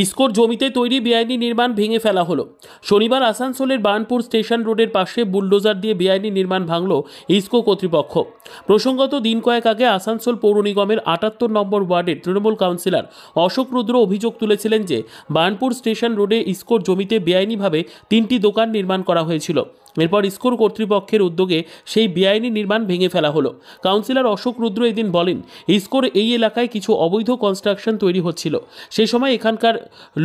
ইসকোর জমিতে তৈরি বেআইনি নির্মাণ ভেঙে ফেলা হলো। শনিবার আসানসোলের বার্নপুর স্টেশন রোডের পাশে বুলডোজার দিয়ে বেআইনি নির্মাণ ভাঙল ইসকো কর্তৃপক্ষ। প্রসঙ্গত, দিন কয়েক আগে আসানসোল পৌর নিগমের ৭৮ নম্বর ওয়ার্ডের তৃণমূল কাউন্সিলর অশোক রুদ্র অভিযোগ তুলেছিলেন যে বার্নপুর স্টেশন রোডে ইসকোর জমিতে বেআইনিভাবে ৩টি দোকান নির্মাণ করা হয়েছিল। এরপর ইসকোর কর্তৃপক্ষের উদ্যোগে সেই বেআইনি নির্মাণ ভেঙে ফেলা হলো। কাউন্সিলর অশোক রুদ্র এদিন বলেন, ইসকোর এই এলাকায় কিছু অবৈধ কনস্ট্রাকশন তৈরি হচ্ছিল। সেই সময় এখানকার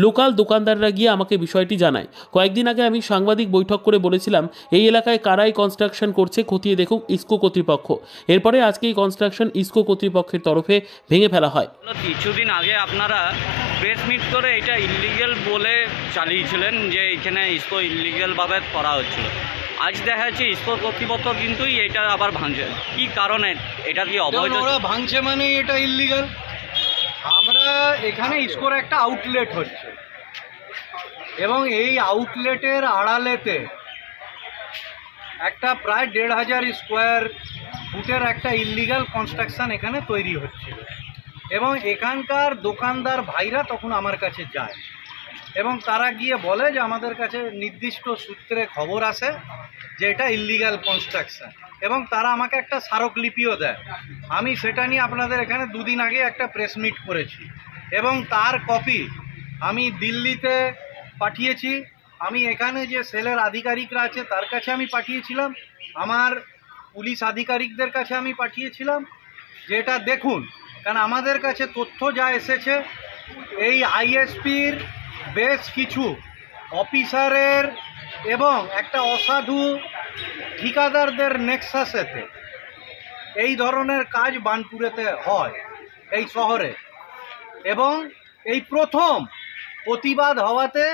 লোকাল দোকানদাররা গিয়ে আমাকে বিষয়টি জানায়। কয়েকদিন আগে আমি সাংবাদিক বৈঠক করে বলেছিলাম, এই এলাকায় কারাই কনস্ট্রাকশন করছে খতিয়ে দেখুক ইসকো কর্তৃপক্ষ। এরপরে আজকে এই কনস্ট্রাকশন ইসকো কর্তৃপক্ষের তরফে ভেঙে ফেলা হয়। কিছুদিন আগে আপনারা প্রেস মিট করে এটা ইলিগেল বলে চালিয়েছিলেন যে এখানে ইসকো ইলিগেলভাবে করা হচ্ছিল। আজ দেখা যাচ্ছে ইসকো কর্তৃপক্ষ কিন্তু এটা আবার ভাঙছে। কি কারণে? এটা কি অবৈধ? ওরা ভাঙছে মানে এটা ইলিগাল। আমরা এখানে ইসকোর একটা আউটলেট হচ্ছে এবং এই আউটলেটের আড়ালেতে একটা প্রায় ১,৫০০ স্কোয়ার ফুটের একটা ইলিগাল কনস্ট্রাকশন এখানে তৈরি হচ্ছিল এবং এখানকার দোকানদার ভাইরা তখন আমার কাছে যায় এবং তারা গিয়ে বলে যে আমাদের কাছে নির্দিষ্ট সূত্রে খবর আসে যে এটা ইলিগাল কনস্ট্রাকশন এবং তারা আমাকে একটা স্মারকলিপিও দেয়। আমি সেটা নিয়ে আপনাদের এখানে দুদিন আগে একটা প্রেস মিট করেছি এবং তার কপি আমি দিল্লিতে পাঠিয়েছি। আমি এখানে যে সেলের আধিকারিকরা আছে তার কাছে আমি পাঠিয়েছিলাম, আমার পুলিশ আধিকারিকদের কাছে আমি পাঠিয়েছিলাম যে এটা দেখুন, কারণ আমাদের কাছে তথ্য যা এসেছে এই আইএসপির বেশ কিছু অফিসারের এবং একটা অসাধু ঠিকাদারদের নেক্সাসেতে এই ধরনের কাজ বার্নপুরেতে হয় এই শহরে এবং এই প্রথম প্রতিবাদ হওয়াতে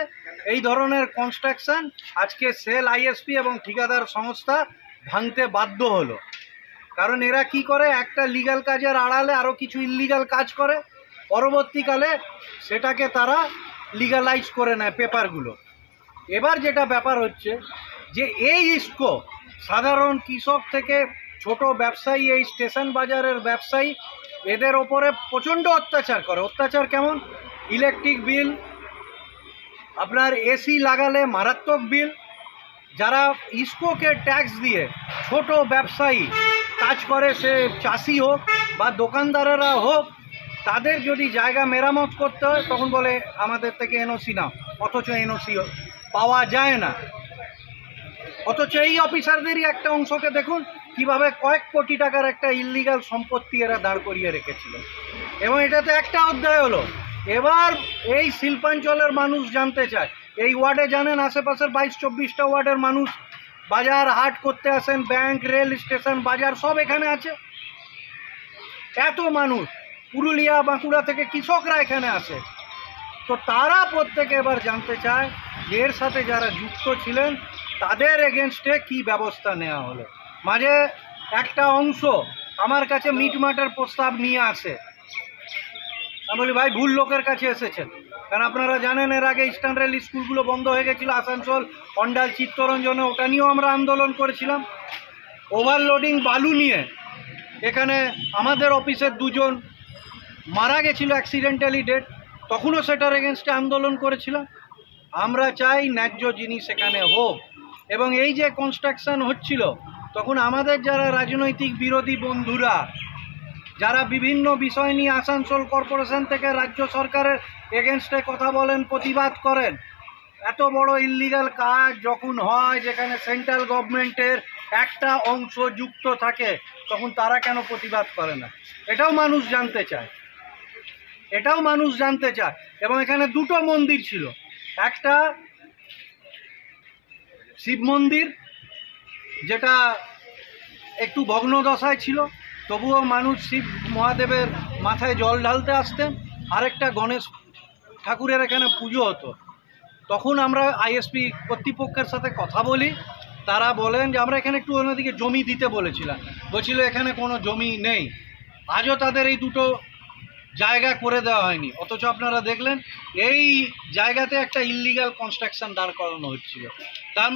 এই ধরনের কনস্ট্রাকশন আজকে সেল আইএসপি এবং ঠিকাদার সংস্থা ভাঙতে বাধ্য হলো। কারণ এরা কি করে, একটা লিগ্যাল কাজের আড়ালে আরও কিছু ইল্লিগাল কাজ করে, পরবর্তীকালে সেটাকে তারা লিগ্যালাইজ করে নেয় পেপারগুলো। এবার যেটা ব্যাপার হচ্ছে যে এই ইসকো সাধারণ কৃষক থেকে ছোট ব্যবসায়ী, এই স্টেশন বাজারের ব্যবসায়ী, এদের ওপরে প্রচণ্ড অত্যাচার করে। অত্যাচার কেমন? ইলেকট্রিক বিল, আপনার এসি লাগালে মারাত্মক বিল। যারা ইসকোকে ট্যাক্স দিয়ে ছোট ব্যবসায়ী কাজ করে, সে চাষি হোক বা দোকানদারেরা হোক, তাদের যদি জায়গা মেরামত করতে হয় তখন বলে আমাদের থেকে এনওসি নাও, অথচ এনওসি পাওয়া যায় না। অথচ এই অফিসারদেরই একটা অংশকে দেখুন কিভাবে কয়েক কোটি টাকার একটা ইল্লিগাল সম্পত্তি এরা দাঁড় করিয়ে রেখেছিল এবং এটাতে একটা অধ্যায় হলো। এবার এই শিল্পাঞ্চলের মানুষ জানতে চায়, এই ওয়ার্ডে জানেন আশেপাশের ২২-২৪টা ওয়ার্ডের মানুষ বাজার হাট করতে আসেন, ব্যাংক, রেল স্টেশন, বাজার সব এখানে আছে। এত মানুষ পুরুলিয়া, বাঁকুড়া থেকে কৃষকরা এখানে আসে, তো তারা প্রত্যেকে এবার জানতে চায় যে এর সাথে যারা যুক্ত ছিলেন তাদের এগেনস্টে কি ব্যবস্থা নেওয়া হলো। মাঝে একটা অংশ আমার কাছে মিটমাটের প্রস্তাব নিয়ে আসে। আমি বলি ভাই, ভুল লোকের কাছে এসেছেন, কারণ আপনারা জানেন এর আগে ইস্টার্ন রেল স্কুলগুলো বন্ধ হয়ে গেছিলো আসানসোল, অন্ডাল, চিত্তরঞ্জনে, ওটা নিয়েও আমরা আন্দোলন করেছিলাম। ওভারলোডিং বালু নিয়ে এখানে আমাদের অফিসের দুজন মারা গেছিলো অ্যাক্সিডেন্টালি ডেড, তখনও সেটার এগেনস্টে আন্দোলন করেছিলাম। আমরা চাই ন্যায্য জিনিস এখানে হোক এবং এই যে কনস্ট্রাকশন হচ্ছিল তখন আমাদের যারা রাজনৈতিক বিরোধী বন্ধুরা, যারা বিভিন্ন বিষয় নিয়ে আসানসোল কর্পোরেশন থেকে রাজ্য সরকারের এগেনস্টে কথা বলেন, প্রতিবাদ করেন, এত বড় ইল্লিগাল কাজ যখন হয় যেখানে সেন্ট্রাল গভর্নমেন্টের একটা অংশ যুক্ত থাকে, তখন তারা কেন প্রতিবাদ করে না? এটাও মানুষ জানতে চায়, এটাও মানুষ জানতে চায়। এবং এখানে দুটো মন্দির ছিল, একটা শিব মন্দির যেটা একটু ভগ্নদশায় ছিল, তবুও মানুষ শিব মহাদেবের মাথায় জল ঢালতে আসতেন। আরেকটা গণেশ ঠাকুরের এখানে পুজো হতো। তখন আমরা আইএসপি কর্তৃপক্ষের সাথে কথা বলি, তারা বলেন যে আমরা এখানে একটু অন্যদিকে জমি দিতে বলেছিলাম, বলছিল এখানে কোনো জমি নেই। আজও তাদের এই দুটো জায়গা করে দেওয়া হয়নি, অথচ আপনারা দেখলেন এই জায়গাতে একটা ইল্লিগাল কনস্ট্রাকশন দাঁড় করানো হচ্ছিল। তার